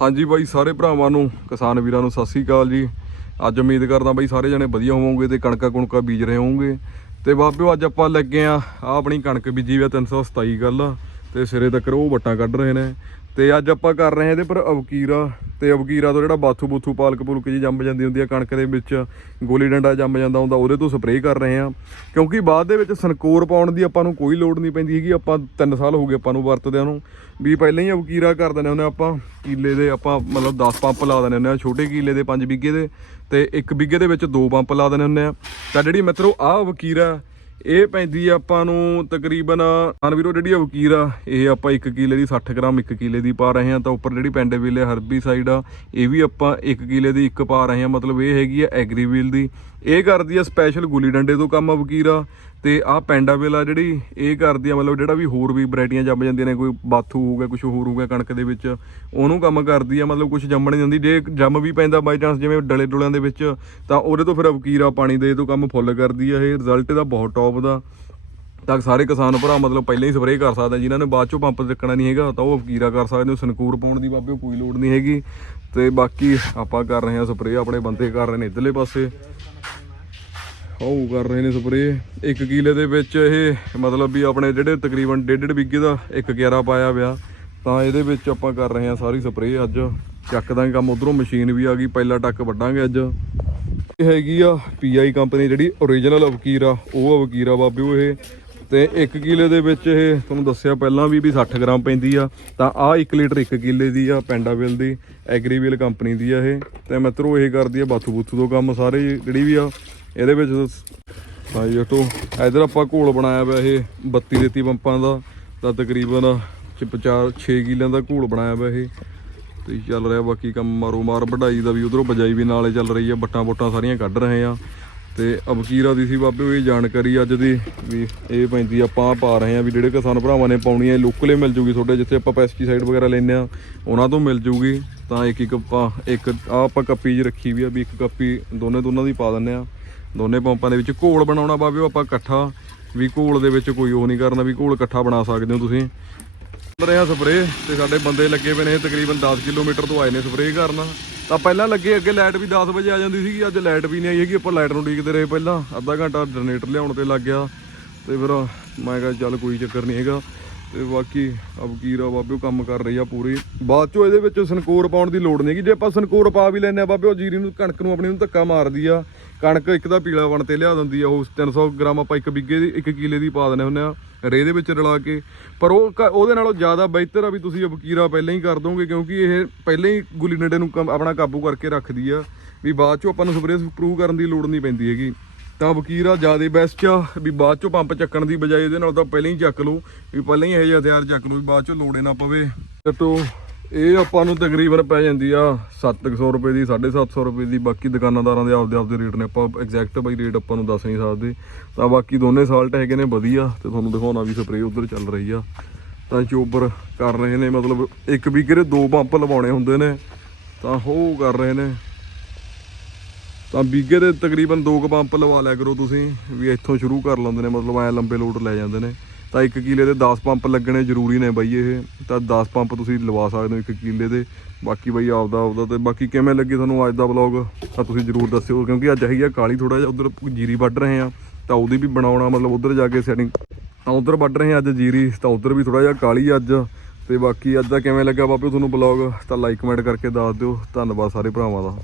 ਹਾਂਜੀ ਬਾਈ, ਸਾਰੇ ਭਰਾਵਾਂ ਨੂੰ, ਕਿਸਾਨ ਵੀਰਾਂ ਨੂੰ ਸਤਿ ਸ੍ਰੀ ਅਕਾਲ ਜੀ। ਅੱਜ ਉਮੀਦ ਕਰਦਾ ਬਾਈ ਸਾਰੇ ਜਣੇ ਵਧੀਆ ਹੋਵੋਗੇ ਤੇ ਕਣਕਾਂ ਕੁਣਕਾਂ ਬੀਜ ਰਹੇ ਹੋਵੋਗੇ। ਤੇ ਬਾਬਿਓ, ਅੱਜ ਆਪਾਂ ਲੱਗੇ ਆ ਆ ਆਪਣੀ ਕਣਕ ਬੀਜੀ ਵੀ ਆ 327 ਗੱਲ, ਤੇ ਸਿਰੇ ਤੱਕ ਉਹ ਵੱਟਾਂ ਕੱਢ ਰਹੇ ਨੇ। ਤੇ ਅੱਜ ਆਪਾਂ ਕਰ ਰਹੇ ਹਾਂ ਇਹਦੇ ਪਰ ਅਵਕੀਰਾ, ਤੇ ਅਵਕੀਰਾ ਤੋਂ ਜਿਹੜਾ ਬਾਥੂ ਬੂਥੂ, ਪਾਲਕ ਪੁਲਕ ਜੀ ਜੰਮ ਜਾਂਦੀ ਹੁੰਦੀ ਆ ਕਣਕ ਦੇ ਵਿੱਚ, ਗੋਲੀ ਡੰਡਾ ਜੰਮ ਜਾਂਦਾ ਹੁੰਦਾ, ਉਹਦੇ ਤੋਂ ਸਪਰੇਅ ਕਰ ਰਹੇ ਹਾਂ। ਕਿਉਂਕਿ ਬਾਅਦ ਦੇ ਵਿੱਚ ਸੰਕੋਰ ਪਾਉਣ ਦੀ ਆਪਾਂ ਨੂੰ ਕੋਈ ਲੋੜ ਨਹੀਂ ਪੈਂਦੀ ਹੈਗੀ, ਆਪਾਂ 3 ਸਾਲ ਹੋ ਗਏ ਆਪਾਂ ਨੂੰ ਵਰਤਦਿਆਂ ਨੂੰ। ਵੀ ਪਹਿਲਾਂ ਹੀ ਅਵਕੀਰਾ ਕਰ ਦਿੰਦੇ ਹੁੰਦੇ ਆਪਾਂ, ਕੀਲੇ ਦੇ ਆਪਾਂ ਮਤਲਬ 10 ਪੰਪ ਲਾ ਦਿੰਦੇ ਹੁੰਦੇ ਆ ਛੋਟੇ ਕੀਲੇ ਦੇ 5 ਬਿੱਗੇ ਦੇ, ਤੇ ਇੱਕ ਬਿੱਗੇ ਦੇ ਵਿੱਚ ਦੋ ਪੰਪ ਲਾ ਦਿੰਦੇ ਹੁੰਦੇ ਆ ਤਾਂ ਜਿਹੜੀ ਮਿੱਤਰੋ, ਆਹ ਅਵਕੀਰਾ ਇਹ ਪੈਂਦੀ ਆਪਾਂ ਨੂੰ ਤਕਰੀਬਨ ਅਨਵੀਰੋ ਜਿਹੜੀ ਵਕੀਰ ਆ, ਇਹ ਆਪਾਂ 1 ਕਿਲੇ ਦੀ 60 ਗ੍ਰਾਮ 1 ਕਿਲੇ ਦੀ ਪਾ ਰਹੇ ਹਾਂ, ਤਾਂ ਉੱਪਰ ਜਿਹੜੀ ਪੈਂਡੇਵਿਲ ਹਰਬੀ ਸਾਈਡ ਆ, ਇਹ ਵੀ ਆਪਾਂ 1 ਕਿਲੇ ਦੀ ਇੱਕ ਪਾ ਰਹੇ ਹਾਂ, ਮਤਲਬ ਇਹ ਹੈਗੀ ਆ ਐਗਰੀਵੀਲ ਦੀ। ਇਹ ਕਰਦੀ ਆ ਸਪੈਸ਼ਲ ਗੁੱਲੀ ਡੰਡੇ ਤੋਂ ਕੰਮ ਵਕੀਰਾ ਤੇ ਆਹ ਪੈਂਡਾਵਿਲ ਆ ਜਿਹੜੀ ਇਹ ਕਰਦੀ ਆ ਮਤਲਬ ਜਿਹੜਾ ਵੀ ਹੋਰ ਵੀ ਵੈਰਾਈਟੀਆਂ ਜੰਮ ਜਾਂਦੀਆਂ ਨੇ ਕੋਈ ਬਾਥੂ ਹੋਊਗਾ ਕੁਝ ਹੋਰ ਹੋਊਗਾ ਕਣਕ ਦੇ ਵਿੱਚ ਉਹਨੂੰ ਕੰਮ ਕਰਦੀ ਆ ਮਤਲਬ ਕੁਝ ਜੰਮਣ ਨਹੀਂ ਦਿੰਦੀ। ਜੇ ਜੰਮ ਵੀ ਪੈਂਦਾ ਬਾਈ ਚਾਂਸ ਜਿਵੇਂ ਡਲੇ ਡੁਲਿਆਂ ਦੇ ਵਿੱਚ ਤਾਂ ਉਹਦੇ ਤੋਂ ਫਿਰ ਵਕੀਰਾ ਪਾਣੀ ਦੇ ਤੋਂ ਕੰਮ ਫੁੱਲ ਕਰਦੀ ਆ। ਇਹ ਰਿਜ਼ਲਟ ਇਹਦਾ ਬਹੁਤ ਟੌਪ ਦਾ। ਤਾਂ ਸਾਰੇ ਕਿਸਾਨ ਭਰਾ ਮਤਲਬ ਪਹਿਲਾਂ ਹੀ ਸਪਰੇਅ ਕਰ ਸਕਦੇ ਆ, ਜਿਨ੍ਹਾਂ ਨੇ ਬਾਅਦ ਚੋਂ ਪੰਪ ਚੱਕਣਾ ਨਹੀਂ ਹੈਗਾ ਤਾਂ ਉਹ ਵਕੀਰਾ ਕਰ ਸਕਦੇ ਹੋ ਸੰਕੂਰ ਪਾਉਣ ਦੀ ਬਾਬੇ ਕੋਈ ਲੋੜ ਨਹੀਂ ਹੈਗੀ। ਤੇ ਬਾਕੀ ਆਪਾਂ ਕਰ ਰਹੇ ਹਾਂ ਸਪਰੇਅ, ਆਪਣੇ ਬੰਦੇ ਕਰ ਰਹੇ ਨੇ ਇਧਰਲੇ ਪਾਸੇ। ਉਹ ਕਰ ਰਹੇ ਨੇ ਸਪਰੇਅ। ਇੱਕ ਕਿਲੇ ਦੇ ਵਿੱਚ ਇਹ ਮਤਲਬ ਵੀ ਆਪਣੇ ਜਿਹੜੇ ਤਕਰੀਬਨ 1.5 ਬਿੱਗੇ ਦਾ ਇੱਕ 11 ਪਾਇਆ ਵਿਆ ਤਾਂ ਇਹਦੇ ਵਿੱਚ ਆਪਾਂ ਕਰ ਰਹੇ ਹਾਂ ਸਾਰੀ ਸਪਰੇਅ ਅੱਜ। ਚੱਕ ਦਾਂਗੇ ਕੰਮ, ਉਧਰੋਂ ਮਸ਼ੀਨ ਵੀ ਆ ਗਈ, ਪਹਿਲਾ ਟੱਕ ਵੱਢਾਂਗੇ ਅੱਜ। ਇਹ ਹੈਗੀ ਆ ਪੀਆਈ ਕੰਪਨੀ ਜਿਹੜੀ ਓਰੀਜਨਲ ਵਕੀਰ ਆ, ਉਹ ਵਕੀਰ ਆ ਬਾਬਿਓ ਇਹ। ਤੇ 1 ਕਿਲੇ ਦੇ ਵਿੱਚ ਇਹ ਤੁਹਾਨੂੰ ਦੱਸਿਆ ਪਹਿਲਾਂ ਵੀ ਵੀ 60 ਗ੍ਰਾਮ ਪੈਂਦੀ ਆ, ਤਾਂ ਆ 1 ਲੀਟਰ 1 ਕਿਲੇ ਦੀ ਆ, ਪੈਂਡਾਵਿਲ ਦੀ, ਐਗਰੀਵਿਲ ਕੰਪਨੀ ਦੀ ਆ ਇਹ। ਤੇ ਮਿੱਤਰੋ, ਇਹ ਕਰਦੀ ਆ ਬਾਥੂ ਬੂਥੂ ਤੋਂ ਕੰਮ ਸਾਰੇ ਜਿਹੜੀ ਵੀ ਆ, ਇਹਦੇ ਵਿੱਚ ਹਾਂ ਜਟੋ, ਇਧਰ ਆਪਾਂ ਘੋਲ ਬਣਾਇਆ ਪਿਆ ਇਹ 32 ਦੇਤੀ ਪੰਪਾਂ ਦਾ, ਤਾਂ ਤਕਰੀਬਨ 4 6 ਕਿਲਿਆਂ ਦਾ ਘੋਲ ਬਣਾਇਆ ਪਿਆ ਇਹ। ਤੇ ਚੱਲ ਰਿਹਾ ਬਾਕੀ ਕੰਮ ਮਾਰੋ ਮਾਰ, ਵਢਾਈ ਦਾ ਵੀ ਉਧਰੋਂ ਬਜਾਈ ਵੀ ਨਾਲੇ ਚੱਲ ਰਹੀ ਆ, ਬੱਟਾਂ ਬੋਟਾਂ ਸਾਰੀਆਂ ਕੱਢ ਰਹੇ ਆ। ਤੇ ਅਬਕੀਰਾ ਦੀ ਸੀ ਬਾਬੇ, ਉਹ ਇਹ ਜਾਣਕਾਰੀ ਅੱਜ ਦੀ ਵੀ ਇਹ ਪੈਂਦੀ ਆਪਾਂ ਆਹ ਪਾ ਰਹੇ ਆ ਵੀ ਜਿਹੜੇ ਕਿਸਾਨ ਭਰਾਵਾਂ ਨੇ ਪਾਉਣੀ ਹੈ ਲੋਕਲੇ ਮਿਲ ਜੂਗੀ ਤੁਹਾਡੇ, ਜਿੱਥੇ ਆਪਾਂ ਪੈਸਟੀਸਾਈਡ ਵਗੈਰਾ ਲੈਂਦੇ ਆ ਉਹਨਾਂ ਤੋਂ ਮਿਲ ਜੂਗੀ। ਤਾਂ ਇੱਕ ਇੱਕ ਆਪਾਂ, ਇੱਕ ਆ ਆਪਾਂ ਕੱਪੀ 'ਚ ਰੱਖੀ ਵੀ ਆ, ਵੀ ਇੱਕ ਕੱਪੀ ਦੋਨੇ ਦੋਨਾਂ ਦੀ ਪਾ ਦਿੰਨੇ ਆ ਦੋਨੇ ਪੰਪਾਂ ਦੇ ਵਿੱਚ ਘੋਲ ਬਣਾਉਣਾ ਬਾਬੇ ਆਪਾਂ ਇਕੱਠਾ, ਵੀ ਘੋਲ ਦੇ ਵਿੱਚ ਕੋਈ ਉਹ ਨਹੀਂ ਕਰਨਾ, ਵੀ ਘੋਲ ਇਕੱਠਾ ਬਣਾ ਸਕਦੇ ਹੋ ਤੁਸੀਂ। ਕਰ ਰਹੇ ਆ ਸਪਰੇਅ, ਤੇ ਸਾਡੇ ਬੰਦੇ ਲੱਗੇ ਪਏ ਨੇ ਤਕਰੀਬਨ 10 ਕਿਲੋਮੀਟਰ ਤੋਂ ਆਏ ਨੇ ਸਪਰੇਅ ਕਰਨ। ਤਾਂ ਪਹਿਲਾਂ ਲੱਗੇ ਅੱਗੇ ਲਾਈਟ ਵੀ 10 ਵਜੇ ਆ ਜਾਂਦੀ ਸੀਗੀ, ਅੱਜ ਲਾਈਟ ਵੀ ਨਹੀਂ ਆਈ ਹੈਗੀ ਆਪਾਂ ਲਾਈਟ ਨੂੰ ਉਡੀਕਦੇ ਰਹੇ ਪਹਿਲਾਂ। ਅੱਧਾ ਘੰਟਾ ਜਨਰੇਟਰ ਲਿਆਉਣ ਤੇ ਲੱਗ ਗਿਆ ਤੇ ਫਿਰ ਮੈਂ ਕਿਹਾ ਚੱਲ ਕੋਈ ਚੱਕਰ ਨਹੀਂ ਹੈਗਾ। ਤੇ ਬਾਕੀ ਅਬਕੀਰਾ ਬਾਬਿਓ, ਕੰਮ ਕਰ ਰਹੀ ਆ ਪੂਰੀ। ਬਾਅਦ ਚੋਂ ਇਹਦੇ ਵਿੱਚ ਸੰਕੋਰ ਪਾਉਣ ਦੀ ਲੋੜ ਨਹੀਂ ਹੈਗੀ। ਜੇ ਆਪਾਂ ਸੰਕੋਰ ਪਾ ਵੀ ਲੈਨੇ ਆ ਉਹ ਜੀਰੀ ਨੂੰ ਕਣਕ ਨੂੰ ਆਪਣੀ ਨੂੰ ਧੱਕਾ ਮਾਰਦੀ ਆ। ਕਣਕ ਇੱਕ ਦਾ ਪੀਲਾ ਬਣ ਤੇ ਲਿਆ ਦਿੰਦੀ ਆ ਉਹ 300 ਗ੍ਰਾਮ ਆਪਾਂ ਇੱਕ ਬਿੱਗੇ ਦੀ, ਇੱਕ ਕਿਲੇ ਦੀ ਪਾ ਦਿੰਦੇ ਹੁੰਦੇ ਆ। ਰੇ ਦੇ ਵਿੱਚ ਰਲਾ ਕੇ। ਪਰ ਉਹ ਕ- ਉਹਦੇ ਨਾਲੋਂ ਜ਼ਿਆਦਾ ਬਿਹਤਰ ਆ ਵੀ ਤੁਸੀਂ ਵਕੀਰਾ ਪਹਿਲਾਂ ਹੀ ਕਰ ਦੋਗੇ, ਕਿਉਂਕਿ ਇਹ ਪਹਿਲਾਂ ਹੀ ਗੁੱਲੀ ਡੰਡੇ ਨੂੰ ਕੰਮ- ਆਪਣਾ ਕਾਬੂ ਕਰਕੇ ਰੱਖਦੀ ਆ। ਵੀ ਬਾਅਦ ਚੋਂ ਆਪਾਂ ਨੂੰ ਸਪਰੇਅ ਸਪਰੂ ਕਰਨ ਦੀ ਲੋੜ ਨਹੀਂ ਪੈਂਦੀ ਹੈਗੀ। ਤਾਂ ਵਕੀਰਾ ਜ਼ਿਆਦਾ ਬੈਸਟ ਆ, ਵੀ ਬਾਅਦ ਚੋਂ ਪੰਪ ਚੱਕਣ ਦੀ ਬਜਾਏ ਇਹਦੇ ਨਾਲ ਤਾਂ ਪਹਿਲਾਂ ਹੀ ਚੱਕ ਲਓ ਵੀ ਪਹਿਲਾਂ ਹੀ ਇਹ ਜਿਹਾ ਹਥਿਆਰ ਚੱਕ ਲਓ ਵੀ ਬਾਅਦ ਚੋਂ ਲੋੜੇ ਨਾ ਪਵੇ। ਟੋ ਇਹ ਆਪਾਂ ਨੂੰ ਤਕਰੀਬਨ ਪੈ ਜਾਂਦੀ ਆ 700 ਰੁਪਏ ਦੀ 750 ਰੁਪਏ ਦੀ। ਬਾਕੀ ਦੁਕਾਨਾਦਾਰਾਂ ਦੇ ਆਪਦੇ ਆਪਦੇ ਰੇਟ ਨੇ। ਆਪਾਂ ਐਗਜ਼ੈਕਟ ਬਾਈ ਰੇਟ ਆਪਾਂ ਨੂੰ ਦੱਸ ਨਹੀਂ ਸਕਦੇ। ਤਾਂ ਬਾਕੀ ਦੋਨੇ ਸਾਲਟ ਹੈਗੇ ਨੇ ਵਧੀਆ ਤੇ ਤੁਹਾਨੂੰ ਦਿਖਾਉਣਾ ਵੀ ਸਪਰੇਅ ਉਧਰ ਚੱਲ ਰਹੀ ਆ। ਤਾਂ ਚੋਬਰ ਕਰ ਰਹੇ ਨੇ, ਮਤਲਬ ਇੱਕ ਵੀਕੇ ਦੇ ਦੋ ਪੰਪ ਲਵਾਉਣੇ ਹੁੰਦੇ ਨੇ, ਤਾਂ ਉਹ ਕਰ ਰਹੇ ਨੇ। ਤਾਂ ਬੀਗੇ ਦੇ ਤਕਰੀਬਨ ਦੋ ਕੁ ਪੰਪ ਲਵਾ ਲਿਆ ਕਰੋ ਤੁਸੀਂ, ਵੀ ਇੱਥੋਂ ਸ਼ੁਰੂ ਕਰ ਲੈਂਦੇ ਨੇ, ਮਤਲਬ ਐ ਲੰਬੇ ਲੋਡ ਲੈ ਜਾਂਦੇ ਨੇ। ਤਾਂ ਇੱਕ ਕਿਲੇ ਦੇ 10 ਪੰਪ ਲੱਗਣੇ ਜ਼ਰੂਰੀ ਨੇ ਬਾਈ ਇਹ, ਤਾਂ 10 ਪੰਪ ਤੁਸੀਂ ਲਵਾ ਸਕਦੇ ਹੋ ਇੱਕ ਕਿਲੇ ਦੇ। ਬਾਕੀ ਬਾਈ ਆਪਦਾ ਆਪਦਾ ਤੇ ਬਾਕੀ ਕਿਵੇਂ ਲੱਗੀ ਤੁਹਾਨੂੰ ਅੱਜ ਦਾ ਵਲੌਗ ਤਾਂ ਤੁਸੀਂ ਜ਼ਰੂਰ ਦੱਸਿਓ, ਕਿਉਂਕਿ ਅੱਜ ਹੈਗੀ ਆ ਕਾਲੀ ਥੋੜਾ ਜਿਹਾ, ਉਧਰ ਜੀਰੀ ਵੱਢ ਰਹੇ ਆ, ਤਾਂ ਉਹਦੀ ਵੀ ਬਣਾਉਣਾ ਮਤਲਬ ਉਧਰ ਜਾ ਕੇ ਸੈਟਿੰਗ ਤਾਂ ਉਧਰ ਵੱਢ ਰਹੇ ਆ ਅੱਜ ਜੀਰੀ, ਤਾਂ ਉਧਰ ਵੀ ਥੋੜਾ ਜਿਹਾ ਕਾਲੀ ਅੱਜ। ਤੇ ਬਾਕੀ ਅੱਜ ਦਾ ਕਿਵੇਂ ਲੱਗਾ ਬਾਬੇ ਤੁਹਾਨੂੰ ਵਲੌਗ ਤਾਂ ਲਾਈਕ ਕਮੈਂਟ ਕਰਕੇ ਦੱਸ ਦਿਓ। ਧੰਨਵਾਦ ਸਾਰੇ ਭਰਾਵਾਂ ਦਾ।